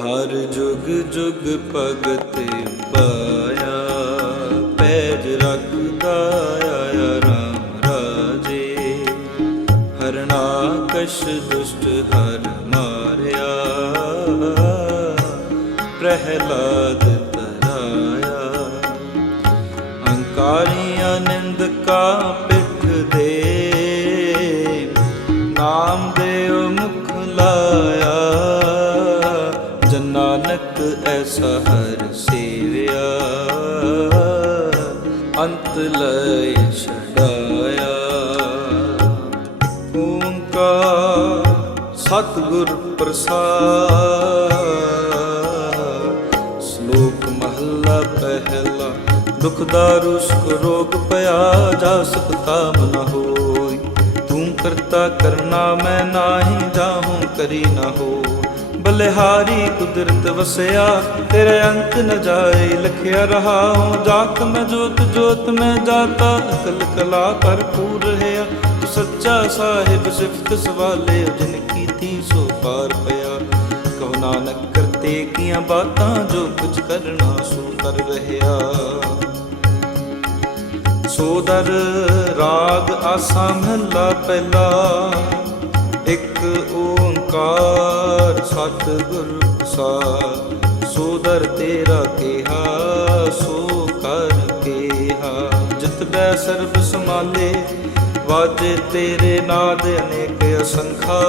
ਹਰ ਜੁਗ ਜੁਗ ਭਗਤ ਪਾਇਆ। ਅੰਤ ਲੈ ਛਡਾਇਆ ਓੰਕਾਰ ਸਤਿਗੁਰ ਪ੍ਰਸਾਦ ਸ਼ਲੋਕ ਮਹੱਲਾ ਪਹਿਲਾ ਦੁਖ ਦਾਰੂ ਸੁਖ ਰੋਗ ਭਇਆ ਜਾ ਸੁਖ ਕਾਮ ਹੋਈ ਤੂੰ ਕਰਤਾ ਕਰਨਾ ਮੈਂ ਨਾਹੀ ਜਾਹੂੰ ਕਰੀ ਨਾ ਹੋ ਬਲਿਹਾਰੀ ਕੁਦਰਤ ਵਸਿਆ, ਤੇਰੇ ਅੰਤ ਨ ਜਾਏ ਲਖਿਆ ਰਹਾ ਜਾਤ ਮੈਂ ਜੋਤ ਜੋਤ ਮੈਂ ਜਾਤਾ ਅਕਲ ਕਲਾ ਭਰਪੂਰ ਰਹਿਆ ਤੂੰ ਸੱਚਾ ਸਾਹਿਬ ਸਿਫਤ ਸਵਾਲੇ, ਜਿਨ ਕੀਤੀ ਸੋ ਪਾਰ ਪਿਆ। ਕਹੋ ਨਾਨਕ, ਕਰਤੇ ਕੀਆਂ ਬਾਤਾਂ ਜੋ ਕੁਝ ਕਰਨਾ ਸੋ ਕਰ ਰਹਿਆ ਸੋਦਰ ਰਾਗ ਆਸਾ ਮਹਲਾ ਪਹਿਲਾ, ਇੱਕ ਓੰਕਾਰ ਸਤਿਗੁਰ ਪ੍ਰਸਾਦ ਸੋਦਰ ਤੇਰਾ ਕਿਹਾ, ਸੋ ਕਰ ਕਿਹਾ। ਜਿਤ ਬੈ ਸਰਬ ਸਮਾਲੇ ਵਾਜੇ ਤੇਰੇ ਨਾਦ ਅਨੇਕ ਅਸੰਖਾ।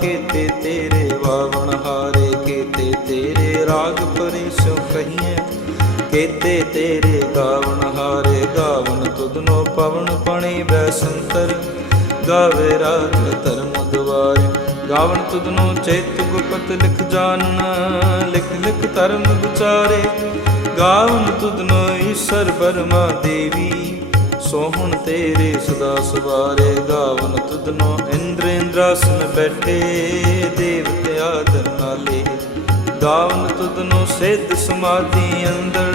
ਕੀਤੇ ਤੇਰੇ ਵਾਵਣ ਹਾਰੇ, ਕੀਤੇ ਤੇਰੇ ਰਾਗ ਪਰਿਸੋ ਕਹੀਏ ਕੀਤੇ ਤੇਰੇ ਗਾਵਣ ਹਾਰੇ, ਗਾਵਣ ਤੁਧਨੋ ਪਵਨ, ਪਣੀ ਬੈਸੰਤਰ ਗਾਵੇ ਰਾਗ ਧਰਮ ਦੁਆਰੇ। ਗਾਵਣ ਤੁਧਨੋ ਚੇਤ ਗੁਪਤ ਲਿਖ ਜਾਣਨ ਲਿਖ ਲਿਖ ਧਰਮ ਵਿਚਾਰੇ। ਗਾਵਣ ਤੁਧਨੋ ਈਸ਼ਰ ਬਰਮਾ ਦੇਵੀ, ਸੋਹਣ ਤੇਰੇ ਸਦਾ ਸਵਾਰੇ। ਗਾਵਨ ਤੁਧਨੋ ਇੰਦਰ ਇੰਦਰਾਸਨ ਬੈਠੇ ਦੇਵਤਿਆ ਆਦਰ ਨਾਲੇ। ਗਾਵਨ ਤੁਧਨੋ ਸਿੱਧ ਸਮਾਧੀ ਅੰਦਰ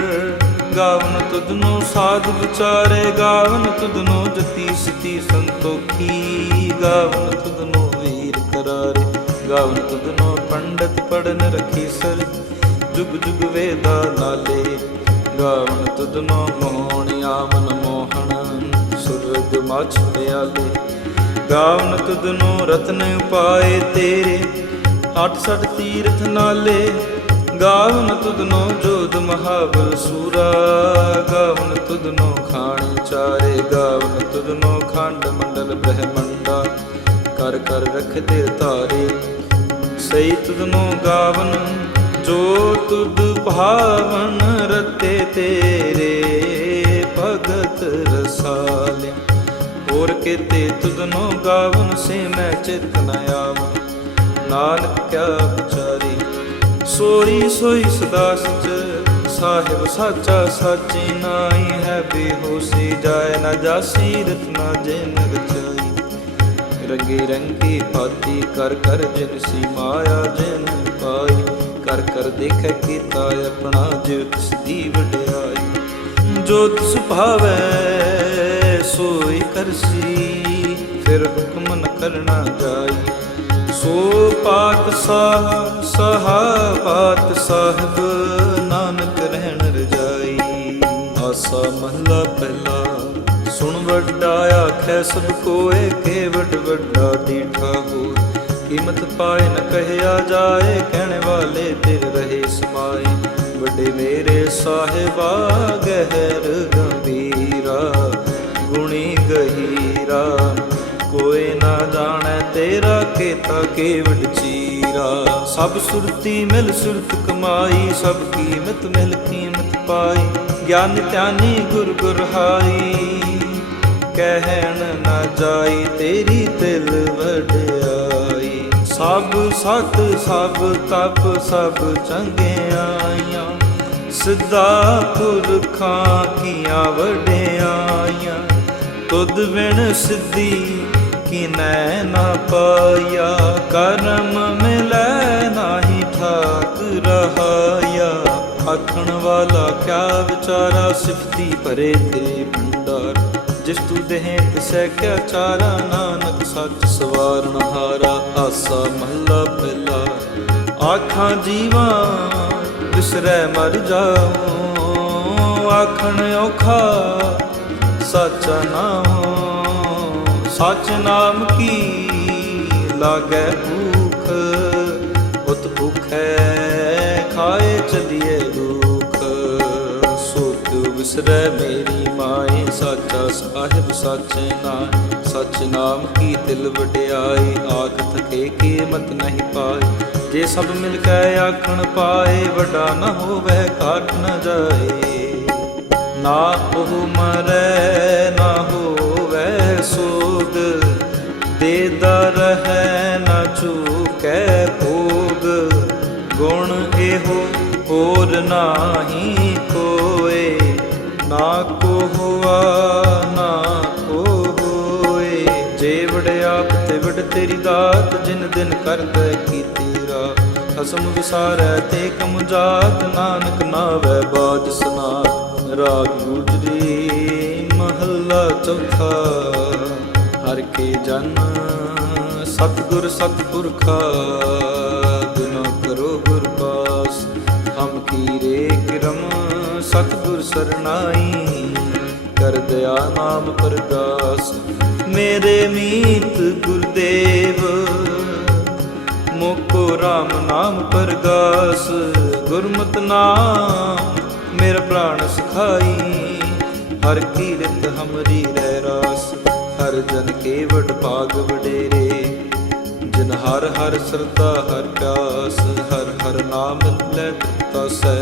ਗਾਵਨ ਤੁਧਨੋ ਸਾਧ ਵਿਚਾਰੇ। ਗਾਵਨ ਤੁਧਨੋ ਜਤੀ ਸਤੀ ਸੰਤੋਖੀ ਗਾਵਨ ਤੁਧਨੋ ਵੀਰ ਕਰਾਰੇ ਗਾਵਨ ਤੁਧਨੋ ਪੰਡਤ ਪੜਨ ਰਖੀ ਸਰ। ਜੁਗ ਜੁਗ ਵੇਦਾ ਲਾਲੇ ਗਾਵਨ ਤੁਧਨੋ ਮੋਹਣ ਆਮਨ ਮੋਹਣ, ਸੁਰਗ ਮਛ ਪਿਆਲੇ ਗਾਵਨ ਤੁਧਨੋ ਰਤਨ ਉਪਾਏ ਤੇਰੇ ਅੱਠ ਸੱਠ ਤੀਰਥ ਨਾਲੇ। ਗਾਵਨ ਤੁਧਨੋ ਜੋਦ ਮਹਾਬਲ ਸੂਰਾ ਗਾਵਨ ਤੁਧਨੋ ਖਾਣੀ ਚਾਰੇ। ਗਾਵਨ ਤੁਧਨੋ ਖੰਡ ਮੰਡਲ ਬ੍ਰਹਮੰਡਾ। ਕਰ ਕਰ ਰਖਦੇ ਤਾਰੇ ਸਈ ਤੁਧਨੋ ਗਾਵਨ, ਜੋ ਤੁਧ ਭਾਵਨ ਰਤੇ ਤੇਰੇ। ਭਗਤ ਰਸਾਲੇ, ਹੋਰ ਕੀਤੇ ਤੁਧਨੋ ਗਾਵਨ ਸੇ ਮੈਂ ਚਿਤ ਨ ਆਵਨ। ਨਾਨਕ ਕਿਆ ਵਿਚਾਰੀ ਸੋਈ ਸੋਈ ਸਦਾ ਸਚ, ਸਾਹਿਬ ਸਾਚਾ ਸਾਚੀ ਨਾਈ ਹੈ ਬੇਹੋਸੀ। ਜਾਏ ਨਾ ਜਾਸੀ ਰਤਨਾ ਜਿਨ ਰਚਾਈ ਰੰਗੇ ਰੰਗੀ ਭਾਤੀ ਕਰ ਕਰ ਜਿਨ ਸੀ ਮਾਇਆ ਜਿਨ ਪਾਈ। ਕਰ ਕਰ ਦੇਖੈ ਕੀਤਾ ਆਪਣਾ ਜਿਉ ਤਿਸ ਦੀ ਵਡਿਆਈ। ਜੋ ਤਿਸ ਭਾਵੈ, ਸੋਈ ਕਰਸੀ ਫਿਰ ਹੁਕਮ ਨ ਕਰਨਾ ਜਾਈ। ਸੋ ਪਾਤ ਸਾਹ, ਸਹਾ ਪਾਤ ਸਾਹਿਬ, ਨਾਨਕ ਰਹਿਣ ਰਜਾਈ। ਆਸਾ ਮਹਲਾ ਪਹਿਲਾ ਸੁਣ ਵੱਡਾ ਆਖੈ ਸਭ ਕੋਏ ਕੇ ਵੱਡ ਵੱਡਾ ਡੀਠਾ ਹੋ ਕੀਮਤ ਪਾਏ ਨ ਕਹਿਆ ਜਾਏ, ਕਹਿਣ ਵਾਲੇ ਤੇਰੇ ਰਹੇ ਸਮਾਏ। ਵੱਡੇ ਮੇਰੇ ਸਾਹਿਬਾ, ਗਹਿਰ ਗੰਭੀਰਾ, ਗੁਣੀ ਗਹੀਰਾ। ਕੋਈ ਨਾ ਜਾਣੈ ਤੇਰਾ ਕੇਤਾ ਕੇਵਟ ਚੀਰਾ। ਸਭ ਸੁਰਤੀ ਮਿਲ ਸੁਰਤ ਕਮਾਈ, ਸਭ ਕੀਮਤ ਮਿਲ ਕੀਮਤ ਪਾਈ। ਗਿਆਨ ਧਿਆਨੀ ਗੁਰ ਗੁਰ ਕਹਿਣ ਨਾ ਜਾਈ, ਤੇਰੀ ਦਿਲ ਵਡਿਆਈ। ਸਭ ਸਤ, ਸਭ ਤਪ, ਸਭ ਚੰਗਿਆਈਆਂ ਸਿੱਧਾ ਪੁਰਖਾਂ ਕੀਆਂ ਵਡਿਆਈਆਂ ਤੁਧ ਵਿਣ ਸਿੱਧੀ ਕਿਨੈ ਨਾ ਪਾਇਆ। ਕਰਮ ਮਿਲੈ ਨਾਹੀ ਠਾਕ ਰਹਾਇਆ। ਆਖਣ ਵਾਲਾ ਕਿਆ ਵਿਚਾਰਾ ਸਿਫਤੀ ਭਰੇ ਤੇ ਭੰਡਾਰ ਜਿਸ ਤੂੰ ਦੇਹ ਤਿਸੈ ਕਿਆ ਚਾਰਾ, ਨਾਨਕ ਸੱਚ ਸਵਾਰਨ ਹਾਰਾ, ਆਸਾ ਮਹਲਾ ਪਹਿਲਾ ਆਖਾਂ ਜੀਵਾਂ ਵਿਸਰੈ ਮਰ ਜਾਉ। ਆਖਣ ਔਖਾ, ਸੱਚਾ ਨਾਮ, ਸੱਚ ਨਾਮ ਕੀ ਲਾਗੈ ਭੂਖ। ਉਤ ਭੁਖੈ ਖਾਏ ਚਲੀਏ ਦੂ ਵਿਸਰੈ ਮੇਰੀ ਮਾਏ ਸਾਚਾ ਸਾਹਿਬ ਸਾਚੇ ਨਾਮ ਸਚ ਨਾਮ ਕੀ ਦਿਲ ਵਡਿਆਈ ਆਖ ਥਕੇ ਕੀ ਮਤ ਨਹੀਂ ਪਾਏ। ਜੇ ਸਭ ਮਿਲ ਕੇ ਆਖਣ ਪਾਏ, ਵੱਡਾ ਨਾ ਹੋਵੇ ਘਾਟ ਨ ਜਾਏ। ਨਾ ਉਹ ਮਰੈ, ਨਾ ਹੋਵੇ ਸੋਗ ਦੇ ਦਰ ਹੈ ਨਾ ਚੂਕੈ ਭੋਗ। ਗੁਣ ਇਹੋ ਹੋਰ ਨਾਹੀ ਕੋਏ ਨਾ ਕੋ ਹੁਆ, ਨਾ ਕੋ ਹੋਏ। ਜੇ ਵੜਿਆਪ ਤੇ ਵਡ ਤੇਰੀ ਦਾਤ, ਜਿਨ ਦਿਨ ਕਰਦਾ ਕੀਤੀ ਰਾ ਖਸਮ ਵਿਸਾਰੈ ਤੇ ਕਮ ਜਾਤ, ਨਾਨਕ ਨਾਵੈ ਬਾਜ ਸੁਨਾ ਰਾਗ ਗੁਜਰੀ ਮਹੱਲਾ ਚੌਥਾ। ਹਰ ਕੇ ਜਨ ਸਤਿਗੁਰ ਸਤਿਪੁਰਖਾ, ਬਿਨਾ ਕਰੋ ਗੁਰ ਪਾਸ। ਹਮ ਕੀਰੇ ਕਿਰਮ ਸਤਿਗੁਰ ਸਰਨਾਈ, ਕਰ ਦਇਆ ਨਾਮ ਪਰਗਾਸ ਮੇਰੇ ਮੀਤ ਗੁਰਦੇਵ, ਮੁਕੋ RAM ਨਾਮ ਪਰਗਾਸ। ਗੁਰਮਤਿ ਨਾਮ ਮੇਰਾ ਪ੍ਰਾਣ ਸਖਾਈ, ਹਰ ਕੀਰਤ ਹਮਰੀ ਰਹਿ ਰਾਸ। ਹਰ ਜਨ ਕੇ ਵਡ ਭਾਗ ਵਡੇਰੇ, ਜਿਨ ਹਰ ਹਰ ਸਰਦਾ ਹਰ ਪਿਆਸ। ਹਰ ਹਰ ਨਾਮ ਲੈ ਤਸੈ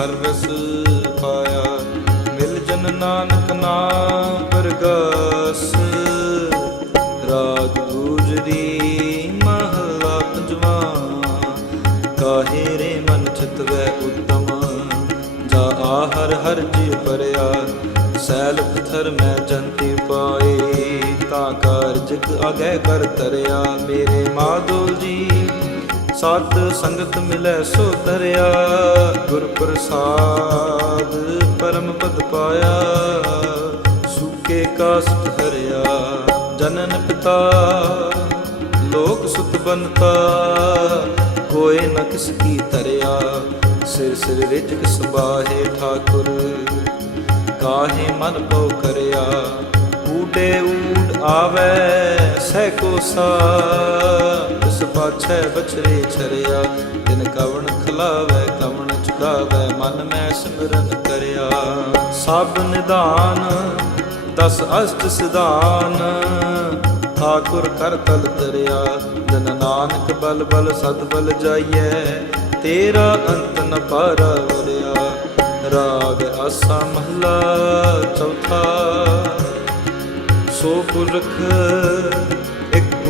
ਹਰ ਰਸ ਪਾਇਆ, ਮਿਲ ਜਨ ਨਾਨਕ ਨਾਮ ਪਰਗਾਸ। ਰਾਗ ਗੁਜਰੀ ਮਹਲਾ ਪੰਜਵਾ ਕਾਹੇ ਰੇ ਮਨ ਚਿਤਵੈ ਉਤਮ? ਜਾ ਆਹਰ ਹਰ ਜੀ ਪਰਿਆ, ਸੈਲ ਪਥਰ ਮੈਂ ਜੰਤੀ ਪਾਏ, ਤਾਂ ਕਾਰਜ ਅਗੈ ਕਰ ਤਰਿਆ, ਮੇਰੇ ਮਾਧੋ ਜੀ ਸਤ ਸੰਗਤ ਮਿਲੈ ਸੋ ਧਰਿਆ। ਗੁਰ ਪ੍ਰਸਾਦ ਪਰਮ ਪਦ ਪਾਇਆ। ਸੁਕੇ ਕਾਸਟ ਹਰਿਆ ਜਨਨ ਪਿਤਾ। ਲੋਕ ਸੁਤ ਬਨਤਾ ਕੋਏ ਨ ਕਿਸ ਕੀ ਤਰਿਆ ਸਿਰ ਸਿਰ ਰਿਜਕ ਸਬਾਹੇ ਠਾਕੁਰ, ਕਾਹੇ ਮਨ ਪਉ ਕਰਿਆ। ਊਡੇ ਊਡ ਆਵੇ, ਸਹਿ ਕੋਸਾ ਇਸ ਪਾਛੈ ਬਛਰੇ ਛਰਿਆ ਦਿਨ ਕਵਣ ਖਲਾਵੇ, ਕਵਣ ਚੁਕਾਵੇ, ਮਨ ਮੈਂ ਸਿਮਰਨ ਕਰਿਆ। ਸਭ ਨਿਧਾਨ, ਦਸ ਅਸ਼ਟ ਸਿਧਾਨ, ਠਾਕੁਰ ਕਰ ਤਲ ਤਰਿਆ, ਜਨ ਨਾਨਕ ਬਲ ਬਲ ਸਦ ਬਲ ਜਾਈਐ, ਤੇਰਾ ਅੰਤ ਨ ਪਾਰਾ ਵਰਿਆ। ਰਾਗ ਆਸਾ ਮਹਲਾ ਚੌਥਾ, ਸੋ ਪੁਰਖ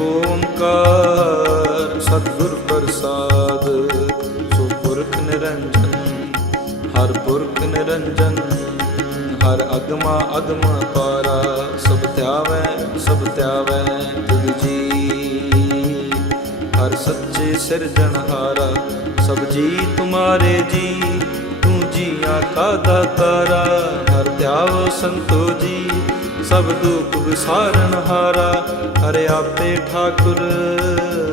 ਓੰਕਾਰ ਸਤਿਗੁਰ ਪ੍ਰਸਾਦ ਸੁਪੁਰਖ ਨਿਰੰਜਨ ਹਰ ਪੁਰਖ ਨਿਰੰਜਨ ਹਰ ਅਗਮਾ ਅਗਮ ਪਾਰਾ ਸਭ ਧਿਆਵੈ ਸਭ ਧਿਆਵੈ ਤੁਧ ਜੀ ਹਰ ਸੱਚੇ ਸਿਰਜਣਹਾਰਾ ਸਭ ਜੀ ਤੁਮਾਰੇ ਜੀ ਤੂੰ ਜੀਆਂ ਕਾ ਦਾਤਾਰਾ ਹਰ ਧਿਆਵ ਸੰਤੋ ਜੀ ਸਭ ਦੁੱਖ ਵਿਸਾਰਨ ਹਾਰਾ, ਹਰਿ ਆਪੇ ਠਾਕੁਰ,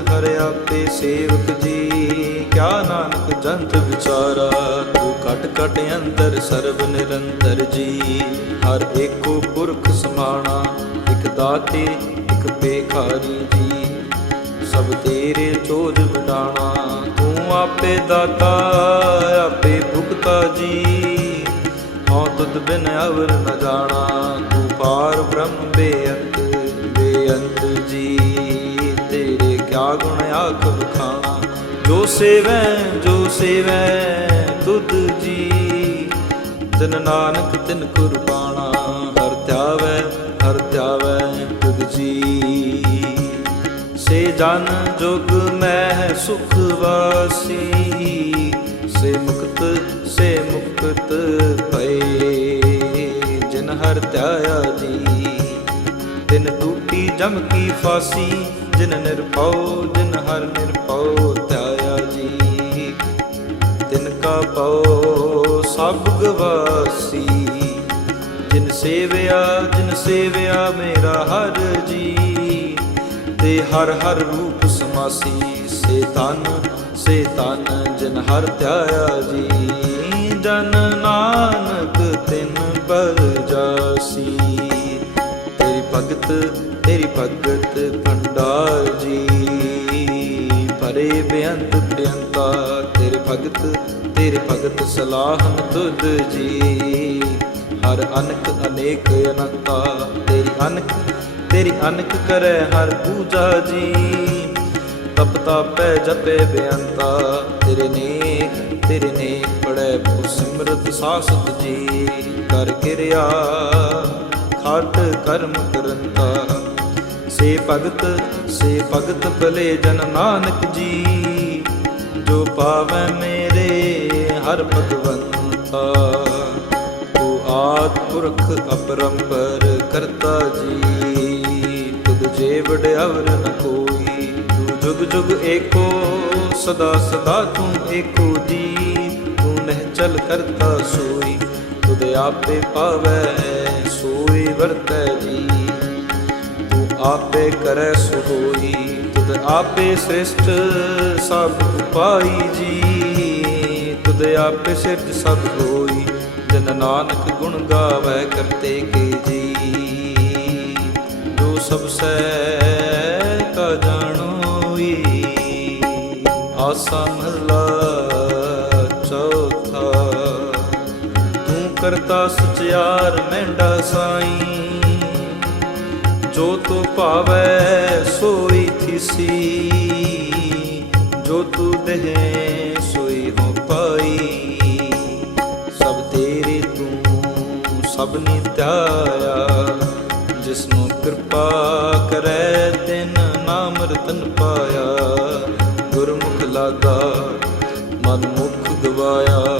ਹਰਿ ਆਪੇ ਸੇਵਕ ਜੀ। ਕਿਆ ਨਾਨਕ ਜੰਤ ਵਿਚਾਰਾ ਤੂੰ ਘਟ ਘਟ ਅੰਤਰ ਸਰਬ ਨਿਰੰਤਰ ਜੀ। ਹਰ ਏਕੋ ਪੁਰਖ ਸਮਾਣਾ, ਇਕ ਦਾਤੇ, ਇਕ ਬੇਖਾਰੀ ਜੀ। ਸਭ ਤੇਰੇ ਚੋਜ ਵਡਾਣਾ, ਤੂੰ ਆਪੇ ਦਾਤਾ, ਆਪੇ ਭੁਗਤਾ ਜੀ। ਹਉ ਤੁਧ ਬਿਨ ਅਵਰ ਨ ਜਾਣਾ, ਤੂੰ ਪਾਰ ਬ੍ਰਹਮ ਬੇਅੰਤ ਬੇਅੰਤ ਜੀ, ਤੇਰੇ ਕਿਆ ਗੁਣ ਆਖ ਬਖਾਣਾ ਜੋ ਸੇਵੈ ਜੋ ਸੇਵੈ, ਤੁਧ ਜੀ ਜਨ ਨਾਨਕ ਤਿਨ ਕੁਰਬਾਨਾ ਹਰ ਧਿਆਵੈ ਹਰ ਧਿਆਵੈ ਤੁਧ ਜੀ। ਸੇ ਜਨ ਜੁਗ ਮੈਂ ਸੁਖ ਵਾਸੀ, ਸੇ ਮੁਕਤ ਸੇ ਮੁਕਤ ਪਏ ਜਿਨ ਹਰ ਧਿਆਇਆ ਜੀ ਤਿਨ ਟੂਟੀ ਜਮ ਕੀ ਫਾਸੀ, ਜਿਨ ਨਿਰਭਉ, ਜਿਨ ਹਰ ਨਿਰਭਉ ਧਿਆਇਆ ਜੀ। ਤਿਨ ਕਾ ਪਉ ਸਭ ਗਵਾਸੀ। ਜਿਨ ਸੇਵਿਆ ਜਿਨ ਸੇਵਿਆ ਮੇਰਾ ਹਰ ਜੀ। ਤੇ ਹਰ ਹਰ ਰੂਪ ਸਮਾਸੀ, ਸੇ ਤਨ ਸੇ ਤਨ ਜਿਨ ਹਰ ਧਿਆਇਆ ਜੀ। ਜਨ ਨਾਨਕ ਤਿਨ ਬਲ ਜਾਸੀ ਤੇਰੀ ਭਗਤ ਤੇਰੀ ਭਗਤ ਭੰਡਾਰ ਜੀ। ਭਰੇ ਬੇਅੰਤ ਬੇਅੰਤਾ, ਤੇਰੇ ਭਗਤ ਤੇਰੇ ਭਗਤ ਸਲਾਹਨ ਤੁਧ ਜੀ। ਹਰ ਅਨਕ ਅਨੇਕ ਅਨੰਤਾ, ਤੇਰੀ ਅਨਕ ਤੇਰੀ ਅਨਕ ਕਰੈ ਹਰ ਪੂਜਾ ਜੀ। ਤਪ ਤਾਪੈ ਜਪੇ ਬੇਅੰਤਾ, ਤੇਰੇ ਨੇਕ ਤੇਰੇ ਨੇਕ ਪੜੈ ਪੁ ਸਿਮਰਤ ਸਾਸਤ ਜੀ। ਕਰ ਕਿਰਿਆ ਖਾਟ ਕਰਮ ਕਰੰਤਾ। ਸੇ ਭਗਤ ਸੇ ਭਗਤ ਭਲੇ ਜਨ ਨਾਨਕ ਜੀ, ਜੋ ਪਾਵੈ ਮੇਰੇ ਹਰ ਭਗਵੰਤਾ। ਤੂੰ ਆਦ ਪੁਰਖ ਅਪਰੰਪਰ ਕਰਤਾ ਜੀ ਤੁਧ ਜੇ ਵਡਿਆਵਰ ਨ ਕੋਈ। ਤੂੰ ਜੁਗ ਜੁਗ ਏਕੋ, ਸਦਾ ਸਦਾ ਤੂੰ ਏਕੋ ਜੀ, ਤੂੰ ਨਹਿ ਚਲ ਕਰਤਾ ਸੋਈ। ਤੁਧ ਆਪੇ ਪਾਵੈ, ਸੋਈ ਵਰਤੈ ਜੀ। ਤੂੰ ਆਪੇ ਕਰੈ ਸੋ ਹੋਈ ਤੁਧ ਆਪੇ ਸ੍ਰਿਸ਼ਟ ਸਭ ਉਪਾਈ ਜੀ। ਤੁਧ ਆਪੇ ਸਿਰਜ ਸਭ ਹੋਈ ਜਨ ਨਾਨਕ ਗੁਣ ਗਾਵੈ ਕਰਤੇ ਕੇ ਜੀ। ਜੋ ਸਭ ਸੈ ਕਾ ਜਾਣੋਈ, ਆਸਾ ਮਹਲਾ ਸਚਿਆਰ ਮਹਿੰਡਾ ਸਾਈ। ਜੋ ਤੂੰ ਭਾਵੈ, ਸੋਈ ਥਿਸੀ। ਜੋ ਤੂੰ ਦੇਹ, ਸੋਈ ਹੋ ਪਾਈ। ਸਭ ਤੇਰੇ ਤੂੰ ਸਭ ਨੇ ਧਿਆਇਆ ਜਿਸਨੂੰ ਕਿਰਪਾ ਕਰੈ, ਤਿਨ ਨਾਮ ਰਤਨ ਪਾਇਆ। ਗੁਰਮੁਖ ਲਾਗਾ ਮਨ ਮੁਖ ਗਵਾਇਆ।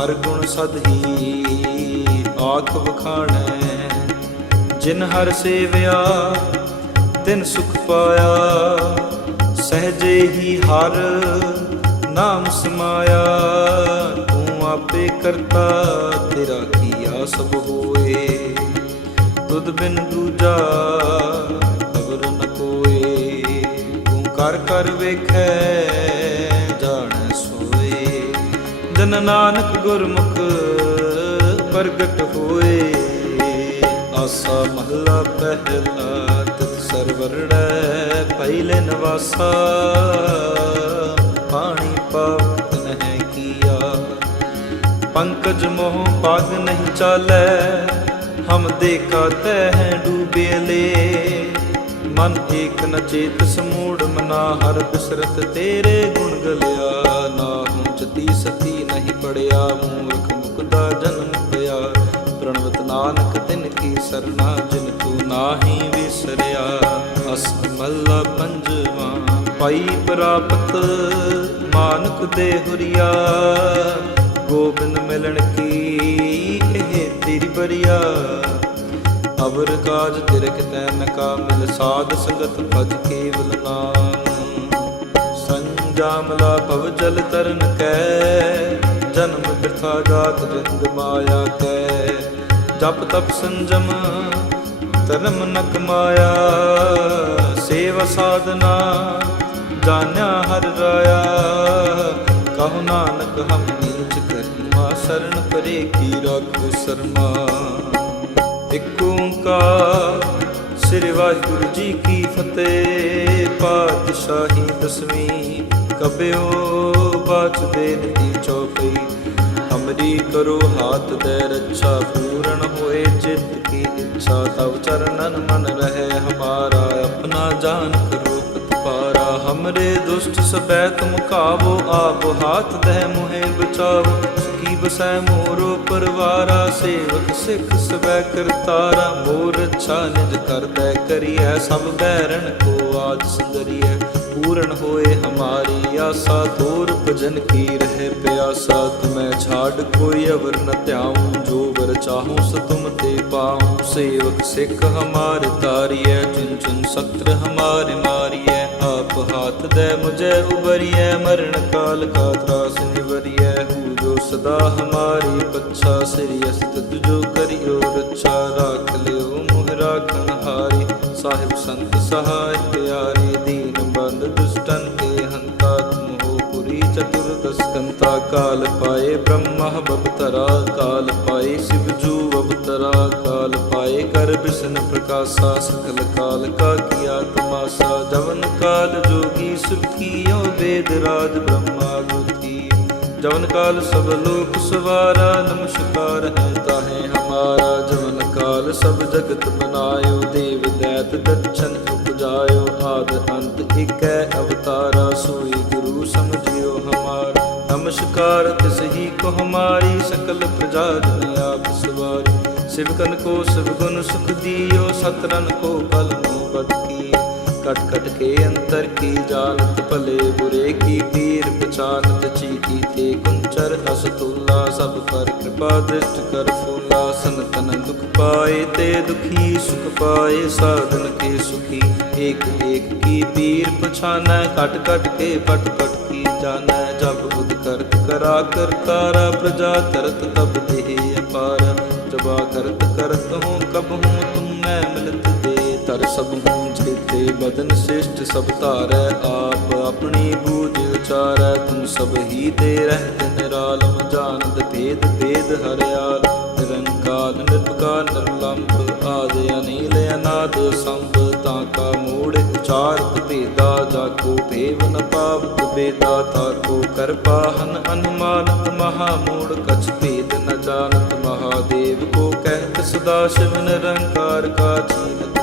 ਹਰ ਗੁਣ ਸਦ ਆਖ ਵਖਾਣੈ। ਜਿਨ ਹਰ ਸੇਵਿਆ, ਤਿਨ ਸੁਖ ਪਾਇਆ, ਸਹਜੇ ਹੀ ਹਰ ਨਾਮ ਸਮਾਇਆ। ਤੂੰ ਆਪੇ ਕਰਤਾ, ਤੇਰਾ ਕੀਆ ਸਭ ਹੋਏ। ਤੁਧ ਬਿਨ ਦੂਜਾ ਖਬਰ ਨ ਕੋਏ। ਤੂੰ ਕਰ ਕਰ ਵੇਖੈ ਜਨ ਨਾਨਕ ਗੁਰਮੁਖ ਪ੍ਰਗਟ ਹੋਏ। ਆਸਾ ਮਹਲਾ ਪਹਿਲਾ ਤਿਤ ਸਰਵਰੜੈ ਪਹਿਲੇ ਨਵਾਸਾ ਪਾਣੀ ਪਾਵਤ ਨਹਿ ਕੀਆ। ਪੰਕਜ ਮੋਹ ਪਗ ਨਹੀਂ ਚਾਲੈ। ਹਮ ਦੇਖਾ ਤੈ ਹੈ ਡੂਬੇਲੇ ਮਨ ਏਕ ਨ ਚੇਤ ਸਮੂੜ ਮਨਾ। ਹਰ ਬਿਸਰਤ ਤੇਰੇ ਗੁਣ ਗਲਿਆ। ਨਾ ਹੂੰ ਚਤੀ ਸਤੀ ਨਹੀਂ ਮੂਰਖ ਮੁਕਦਾ ਜਨਮ ਪਿਆ। ਪ੍ਰਣਵਤ ਨਾਨਕ ਤਿਨ ਕੀ ਸਰਨਾ, ਜਿਨ ਤੂੰ ਨਾਹੀ ਵਿਸਰਿਆ। ਅਸਮੱਲਾ ਪੰਜਵਾ, ਪਾਈ ਪ੍ਰਾਪਤ ਮਾਨਕ ਦੇ ਹੁਰੀਆ। ਗੋਬਿੰਦ ਮਿਲਣ ਕੀ ਇਹ ਤੇਰੀ ਬਰੀਆ ਅਵਰ ਕਾਜ ਤਿਰਕ ਕਿਤੈ ਨ ਮਿਲ ਸਾਧ ਸੰਗਤ ਭਜ ਕੇਵਲ ਨਾਮ। ਸੰਜਾਮਲਾ ਭਵ ਜਲ ਤਰਨ ਕੈ। ਜਨਮ ਬਿਰਥਾ ਜਾਤ ਜੰਗ ਮਾਇਆ ਕੈ। ਜਪ ਤਪ ਸੰਜਮ, ਧਰਮ ਨ ਕਮਾਇਆ ਸੇਵਾ ਸਾਧਨਾ, ਜਾਣਿਆ ਹਰ ਰਾਇਆ। ਕਹੋ ਨਾਨਕ, ਹਮ ਨੀਚ ਕਰਮਾ, ਸਰਨ ਪਰੇ ਕੀ ਰਾਖੋ ਸਰਮਾ। ਇਕ ਓੰਕਾਰ, ਸ੍ਰੀ ਵਾਹਿਗੁਰੂ ਜੀ ਕੀ ਫਤਿਹ। ਪਾਤਸ਼ਾਹੀ ਦਸਵੀਂ ਕਬਿਓ ਬਾਚਦੇ ਨਦੀ ਚੌਪਈ ਹਮਰੀ ਕਰੋ ਹਾਥ ਦੇ ਰੱਛਾ, ਪੂਰਨ ਹੋਏ ਚਿੱਤ ਕੀ ਇੱਛਾ। ਤਵ ਚਰਨਨ ਮਨ ਰਹੇ ਹਮਾਰਾ, ਆਪਣਾ ਜਾਨ ਕਰੋ ਪਤਪਾਰਾ ਹਮਰੇ ਦੁਸ਼ਟ ਸਬੈ ਤੁਮ ਕਾਵੋ ਆਪ ਹਾਥ ਦੇ ਮੁਹੇ ਬਚਾਵੋ। ਕੀ ਬਸੈ ਮੋਰੋ ਪਰਵਾਰਾ, ਸੇਵਕ ਸਿੱਖ ਸਬੈ ਕਰਤਾਰਾ। ਮੋਰ ਅੱਛਾ ਨਿਜ ਕਰਦੈ ਕਰੀਐ, ਸਭ ਬੈਰਨ ਕੋ ਆਜ ਸੁੰਦਰੀਐ ਪੂਰਨ ਹੋਏ ਹਮਾਰੀ ਆਸਾ ਤੋਰ ਭਜਨ ਕੀ ਰਹਿ ਪਿਆਸਾ? ਤੁਮੈ ਛਾੜ ਕੋਈ ਅਵਰ ਨ ਧਿਆਉ, ਜੋ ਵਰ ਚਾਹੂੰ ਸ ਤੁਮ ਤੇ ਪਾਉ। ਸੇਵਕ ਸਿੱਖ ਹਮਾਰੇ ਤਾਰੀਐ ਚੁਨ ਚੁਨ ਸਤਰ ਹਮਾਰੇ ਮਾਰੀਐ। ਆਪ ਹਾਥ ਦੇ ਮੁਝੇ ਉਬਰੀਐ ਮਰਨ ਕਾਲ ਕਾ ਤਰਾਸ ਨਿਵਰੀਐ। ਹੂ ਜੋ ਸਦਾ ਹਮਾਰੀ ਪੱਛਾ, ਸ੍ਰੀ ਅਸਤ ਜੋ ਕਰਿਓ ਰੱਛਾ। ਰਾਖ ਲਿਓ ਮੁਹ ਰਾਖਨ ਹਾਰੀ ਸਾਹਿਬ ਸੰਤ ਸਹਾਇ ਪਿਆਰੇ ਦੀਨ ਬੰਦ ਹੋ ਪੁਰੀ ਚਤੁਰਦਸ ਕੰਤਾ ਕਾਲ ਪਾਏ ਬ੍ਰਹਮ ਬਵਤਰਾ ਕਾਲ ਪਾਏ ਸਿਵ ਜੂ ਅਵਤਰਾ ਕਾਲ ਪਾਏ ਕਰ ਬਿਸ਼ਨ ਪ੍ਰਕਾਸ਼ਾ ਸਕਲ ਕਾਲ ਕਾ ਕੀਆ ਤਮਾਸਾ ਜਵਨ ਕਾਲ ਜੋਗੀ ਸੁਖ ਕੀਓ ਵੇਦ ਰਾਜ ਬ੍ਰਹਮਾ ਗੁਤੀ ਜਵਨ ਕਾਲ ਸਭ ਲੋਕ ਸਵਾਰਾ, ਨਮਸਕਾਰ ਹੈ ਤਾਹੇ ਹਮਾਰਾ ਜਵਨ ਕਾਲ। ਸਭ ਜਗਤ ਬਨਾਇਓ, ਦੇਵ ਦੈਤ ਦਛਨ ਉਪਜਾਇਓ, ਆਦ ਅੰਤ ਇਕੈ ਅਵਤਾਰਾ, ਸੋਈ ਗੁਰੂ ਸਮਝਿਓ ਹਮਾਰਾ। ਨਮਸਕਾਰ, ਤਿਸ ਹੀ ਕੋ ਹਮਾਰੀ ਸਕਲ ਪ੍ਰਜਾ ਜਨ ਆਪ ਸਵਾਰੀ। ਸਿਵਕਨ ਕੋ ਸਭ ਗੁਣ ਸੁਖ ਦਿਓ ਸਤਰਨ ਕੋ ਬਲ ਮੋ ਬਦ ਕਟ ਕਟ ਕੇ ਅੰਤਰ ਕੀ ਜਾਣਤ, ਭਲੇ ਬੁਰੇ ਕੀ ਤੀਰ ਪਛਾਨਤ ਚੀਕੀ ਤੇ ਕੁੰਚਰ ਅਸਤੁਲਾ, ਸਭ ਪਰ ਕਿਰਪਾ ਦ੍ਰਿਸ਼ਟ ਕਰ ਫੂਲਾ, ਸੰਤਨ ਦੁਖ ਪਾਏ ਤੇ ਦੁਖੀ, ਸੁਖ ਪਾਏ ਸਾਧਨ ਕੇ ਸੁਖੀ। ਏਕ ਏਕ ਕੀ ਤੀਰ ਪਛਾਨੈ, ਕਟ ਕਟ ਕੇ ਪਟ ਪਟ ਕੀ ਜਾਣੈ। ਜਬ ਬੁਧ ਕਰਤ ਕਰਾ ਕਰਤਾਰਾ ਪ੍ਰਜਾ ਤਰਤ ਤਬ ਦੇਹ ਅਪਾਰ। ਜਬਾ ਕਰਤ ਕਰਤ ਹੂੰ, ਕਬ ਹੂੰ, ਤੁਮ ਮੈਂ ਮਿਲਤ ਦੇ, ਤਰ ਸਭ ਹੂੰ ਜੇਤੇ ਬਦਨ ਸ੍ਰਿਸ਼ਟ ਸਭ ਧਾਰੈ ਆਪ, ਆਪਣੀ ਬੂਝ ਉਚਾਰੈ, ਤੁਮ ਸਭ ਹੀ ਤੇ ਰਹਿਤ ਨਿਰਾਲਮ ਜਾਣਦ ਭੇਦ ਭੇਦ ਹਰਿਆਲ ਨਿਰੰਕਾਰ ਨਿਰਭਕਾਰ ਨਿਰਲੰਭ ਆਦ ਅਨੀਲ ਅਨਾਦ ਸੰਭ, ਤਾਂ ਕਾ ਮੂੜ ਉਚਾਰਤ ਭੇਦਾ, ਜਾ ਕੋ ਭੇਵ ਨ ਪਾਵਤ ਬੇਦਾ ਤਾ ਕੋ ਕਰ ਪਾਹਨ ਅਨੁਮਾਨਤ ਮਹਾ ਮੂੜ, ਕਛ ਭੇਦ ਨ ਜਾਣਤ ਮਹਾਦੇਵ ਕੋ ਕਹਿਤ ਸਦਾ, ਸ਼ਿਵ ਨਿਰੰਕਾਰ ਕਾ ਚੀਨਤ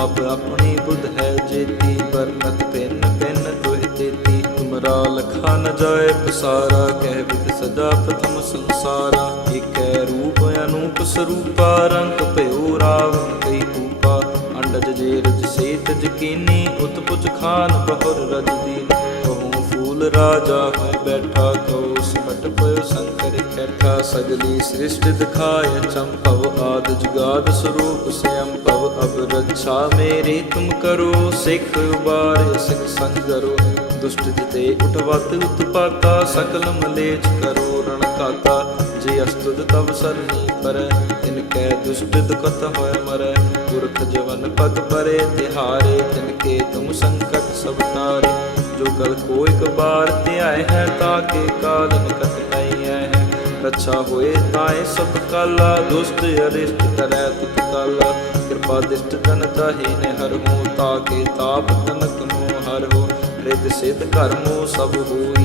ਆਪ ਆਪਣੀ ਬੁੱਧ ਹੈ ਜੇਤੀ ਵਰਨਤ ਪਿੰਨ ਪਿੰਨ ਤੁਹਿ ਤੇਤੀ ਤੁਮਰਾ ਲਖਾ ਨ ਜਾਏ ਪਸਾਰਾ, ਕਹਿ ਵਿਦ ਸਦਾ ਪ੍ਰਥਮ ਸੰਸਾਰਾ। ਏਕੈ ਰੂਪ ਅਨੂਪ ਸਰੂਪਾ, ਰੰਗ ਭਇਓ ਰਾਵਣ ਕਈ ਕੂਪਾ। ਅੰਡਜ ਜੇ ਰਜ ਸੇਤ ਜਕੀਨੀ, ਉਤਪੁਜ ਖਾਨ ਬਹੁਰ ਰਜ ਦੀਨ। ਕਹੂੰ ਰਾਜਾ ਹੈ ਬੈਠਾ ਕਉ ਸਿਮਟ ਪਇਓ ਸੰਕਰ ਕੈਠਾ ਸਗਲੀ ਸ੍ਰਿਸ਼ਟ ਦਿਖਾਇ ਚੰਪਵ ਆਦ ਜੁਗਾਦ ਸਰੂਪ ਸਿਅੰ ਭਵ ਅਬ ਰੱਛਾ ਮੇਰੀ ਤੁਮ ਕਰੋ, ਸਿੱਖ ਉਬਾਰ, ਸਿੱਖ ਸੰਗਰੋ ਦੁਸ਼ਟ ਜਿਤੇ ਉਠਵਤ ਉਤਪਾਤਾ ਸਕਲ ਮਲੇਚ ਕਰੋ, ਰਣ ਕਾਤਾ ਜੇ ਅਸਤੁਦ ਤਵ ਸਰਨੀ ਪਰ। ਕੈ ਦੁਸ਼ਟ ਦੁਖਤ ਹੋਇ ਮਰੈ, ਪੁਰਖ ਜਵਨ ਪਗ ਪਰੇ ਤਿਹਾਰੇ, ਤਿਨ ਕੇ ਤੁਮ ਸੰਕਟ ਸਭ ਤਾਰੇ ਜੋ ਗਲ ਕੋ ਇਕ ਬਾਰ ਧਿਆਏ ਹੈ ਤਾਕੇ ਕਾਲ ਨਿਕਟ ਨਹੀਂ ਹੈ ਰੱਛਾ ਹੋਏ ਤਾਏ ਸਭ ਕਾਲਾ, ਦੁਸ਼ਟ ਅਰਿਸ਼ਟ ਕਰੈ ਤੁਤ ਕਾਲਾ। ਕਿਰਪਾ ਦਿਸ਼ਟ ਤਨ ਤਾਹੀ ਨੇ ਹਰ ਹੋ ਤਾਕੇ ਤਾਪ ਤਨਕ ਮੋ ਹਰ ਹੋ। ਰਿਦ ਸਿਧ ਕਰਮੋ ਸਭ ਹੋਈ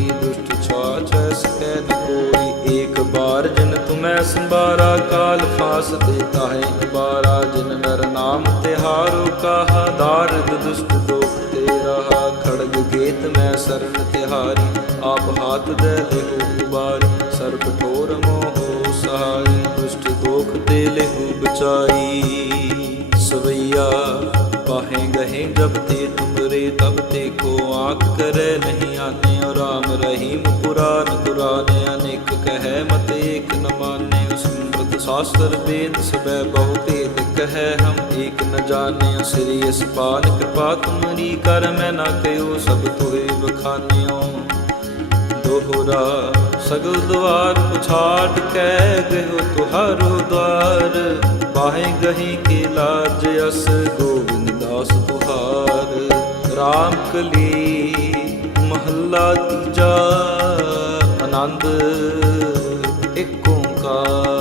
ਦੁਸ਼ਟ ਸਕੈ ਨ ਕੋਈ ਏਕ ਬਾਰ ਜਿਨ ਤੁਮੈ ਸੰਭਾਰਾ, ਕਾਲ ਫਾਸ ਦੇਤਾ ਹੈ ਨਿਬਾਰਾ ਜਿਨ ਨਰ ਨਾਮ ਤਿਹਾਰੋ ਕਾਹਾ ਦਾਰਦ ਦੁਸ਼ਟ ਦੋਖ ਤੇ ਰਹਾ ਖੜਗ ਗੇਤ ਮੈਂ ਸਰਨ ਤਿਹਾਰੀ ਆਪ ਹਾਥ ਦੇ ਲਿਹੂ ਉਬਾਰ, ਸਰਬ ਠੋਰ ਮੋਹ ਸਹਾਈ, ਦੁਸ਼ਟ ਦੋਖ ਤੇ ਲਿਹੂ ਬਚਾਈ। ਸਵਈਆ, ਪਾਹੇ ਗਹੇ ਜਬ ਤੇ ਸਮ੍ਰਿਤ ਸ਼ਾਸਤਰ ਵੇਦ ਸਬੈ ਬਹੁ ਭੇਦ ਕਹੈ, ਹਮ ਏਕ ਨ ਜਾਣਿਓ ਸ੍ਰੀ ਅਸਪਾਲ ਕਿਰਪਾ ਤੁਮਰੀ ਕਰ, ਮੈਂ ਨਾ ਕਹਿਓ ਸਭ ਤੋਏ ਬਖਾਨਿਓ ਦੋਹਰਾ ਸਗਲ ਦਵਾਰ ਪੁਛਾੜ ਕਹਿ ਗਇਓ ਤੁਹਾਰੋ ਦਵਾਰ, ਬਾਹੇ ਗਹੀ ਕੇ ਲਾਜ ਅਸ ਗੋਬਿੰਦ ਦਾਸ ਤੁਹਾਰ। RAM ਕਲੀ ਮਹੱਲਾ ਤੀਜਾ, ਆਨੰਦ ਇੱਕ ਓੰਕਾਰ।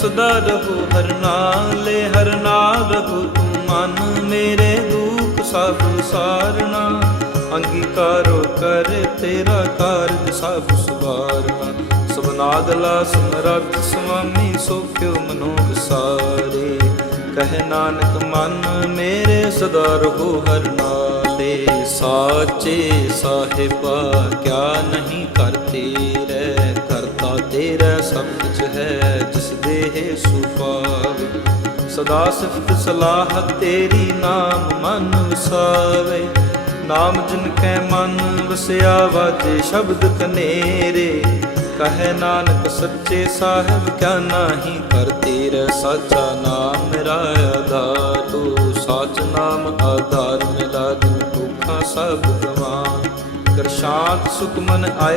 ਤੂੰ ਸਦਾ ਰਹੋ ਹਰ ਨਾਲੇ, ਹਰ ਨਾਲ ਰਹੋ ਤੂੰ ਮਨ ਮੇਰੇ ਦੁੱਖ ਸਭ ਸਾਰਨਾ। ਅੰਗੀਕਾਰੋ ਕਰ ਤੇਰਾ ਕਾਰਜ ਸਭ ਸੁਵਾਰਨਾ। ਸਬਨਾਦਲਾ ਸਮਰੱਥ ਸੁਆਮੀ, ਸੋਖਿਓ ਮਨੋ ਵਿਸਾਰੇ ਕਹਿ ਨਾਨਕ, ਮਨ ਮੇਰੇ ਸਦਾ ਰਹੋ ਹਰ ਨਾਲੇ। ਸਾਚੇ ਸਾਹਿਬਾ, ਕਿਆ ਨਹੀਂ ਕਰਤੇ ਰਹਿ ਤੇਰਾ ਸਭ ਕੁਝ ਹੈ ਜਿਸ ਦੇਹ ਸੁਪਾਵੇ ਸਦਾ ਸਿਫਤ ਸਲਾਹ ਤੇਰੀ ਨਾਮ ਮਨ ਵਸਾਵੇ। ਨਾਮ ਜਿਨ ਕੈ ਮਨ ਵਸਿਆ ਵਾਜੇ ਸ਼ਬਦ ਕਨੇਰੇ। ਕਹੇ ਨਾਨਕ ਸੱਚੇ ਸਾਹਿਬ, ਕਿਆ ਨਾਹੀ ਕਰ ਤੇਰਾ ਸਾਚਾ ਨਾਮ ਮੇਰਾ ਆਧਾਰ। ਤੂੰ ਸਾਚ ਨਾਮ ਆਧਾਰ ਮਿਲਾ ਦਿਨ ਭੁੱਖਾ ਸਭ ਗਵਾਨ ਕਰ ਸ਼ਾਂਤ ਸੁਖ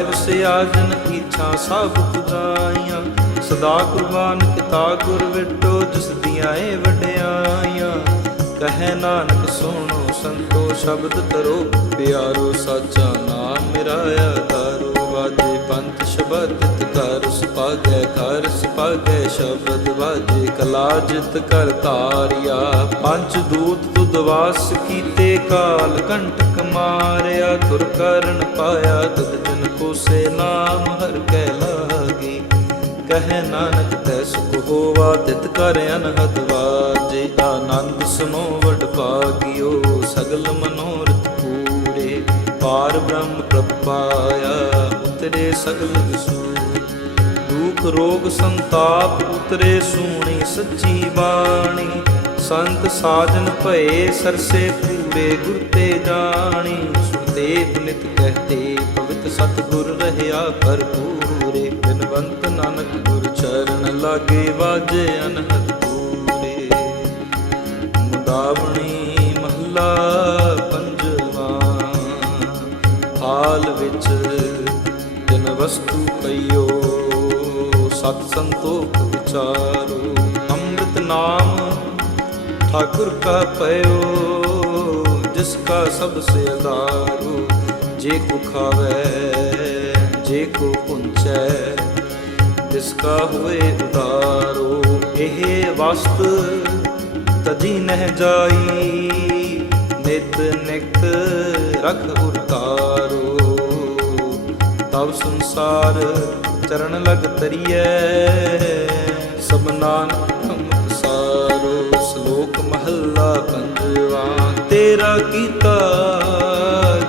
ਵਸਿਆ ਜਨ ਇੱਛਾ ਸਭ ਪੁਜਾਈਆਂ ਸਦਾ ਕੁਰਬਾਨ ਕੀਤਾ ਗੁਰ ਵਿਟੋ, ਜਿਸ ਦੀਆਂ ਏ ਵਡਿਆਈਆਂ। ਕਹੇ ਨਾਨਕ, ਸੁਣੋ ਸੰਤੋ, ਸ਼ਬਦ ਤਰੋ ਪਿਆਰੋ ਸਾਚਾ ਨਾਮ ਮੇਰਾ ਆਧਾਰੋ ਵਾਜੇ ਪੰਥ ਸ਼ਬਦ ਕਰ ਸੁਪਾਗੈ ਕਰ ਸੁਪਾਗੈ ਸ਼ਬਦ। ਵਾਜੇ ਕਲਾ ਜਿਤ ਕਰ ਧਾਰਿਆ। ਪੰਜ ਦੂਤ ਤੁਧ ਵਾਸ ਕੀਤੇ ਕਾਲ ਕੰਟਕ ਮਾਰਿਆ, ਤੁਰ ਕਰਨ ਪਾਇਆ ਤਦ ਜਨ ਕੋ ਸੇ ਨਾਮ ਹਰ ਕਹਿ ਲਾਗੇ। ਕਹਿ ਨਾਨਕ ਤੈ ਸੁਖ ਹੋਵਾ, ਤਿਤ ਕਰ ਅਨਹਦ ਵਾਜੇ। ਆਨੰਦ ਸੁਨੋ ਵਡ ਭਾਗਿਓ, ਸਗਲ ਮਨੋਰਥ ਪੂਰੇ। ਪਾਰ ਬ੍ਰਹਮ ਪ੍ਰਭ ਪਾਇਆ ਉਤਰੇ ਸਗਲ ਵਿਸੂਰ ਦੁਖ ਰੋਗ ਸੰਤਾਪ ਉਤਰੇ, ਸੂਣੀ ਸੱਚੀ ਬਾਣੀ। ਸੰਤ ਸਾਜਨ ਭਏ ਸਰਸੇ ਪੂਰੇ ਗੁਰ ਤੇ ਜਾਣੀ ਸੁਣਤੇ ਪੁਨਿਤ ਕਹਤੇ, ਪਵਿੱਤ ਸਤਿਗੁਰ ਰਹਿਆ ਭਰਪੂਰੇ, ਬਿਨਵੰਤ ਨਾਨਕ ਗੁਰ ਚਰਨ ਲਾਗੇ ਵਾਜੇ ਅਨਹਦ ਪੂਰੇ। ਮੁਦਾਵਣੀ ਮਹੱਲਾ ਪੰਜਵਾ, ਹਾਲ ਵਿੱਚ ਦਿਨ ਵਸਤੂ ਪਈਓ, ਸਤ ਸੰਤੋਖ ਵਿਚਾਰੋ, ਅੰਮ੍ਰਿਤ ਨਾਮ ਠਾਕੁਰ ਕਾ ਪਇਓ, ਜਿਸ ਕਾ ਸਭ ਸੇ ਆਧਾਰੋ ਜੇ ਕੋ ਖਾਵੇ, ਜੇ ਕੋ ਪੁੰਚੈ, ਤਿਸ ਇਹ ਵਸਤ ਤਜੀ ਨਹਿ ਜਾਈ, ਨਿਤ ਨਿਤ ਰਖ ਉਤਾਰੋ। ਤਬ ਸੰਸਾਰ ਚਰਨ ਲਗ ਤਰੀਐ, ਸਭ ਮਹੱਲਾ ਪੰਜਵਾ ਤੇਰਾ ਕੀਤਾ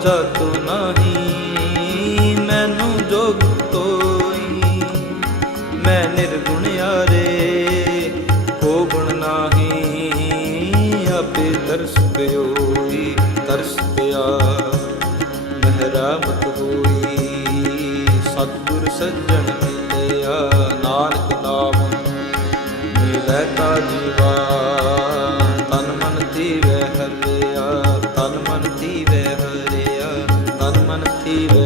ਜਾਤੋ ਨਹੀਂ। ਮੈਨੂੰ ਜੋਗ ਤੋਈ, ਮੈਂ ਨਿਰਗੁਣ ਯਾਰੇ ਕੋ ਗੁਣ ਨਾਹੀ ਆਪੇ ਤਰਸ ਪਿਓਈ, ਤਰਸ ਪਿਆ, ਮਹਿਰਾਮਤ ਹੋਈ। ਸਤਿਗੁਰ ਸੱਜਣ ਮਿਲਿਆ, ਨਾਨਕ ਨਾਮ ਮਿਲੈ ਤਾ ਜੀਵਾ জীব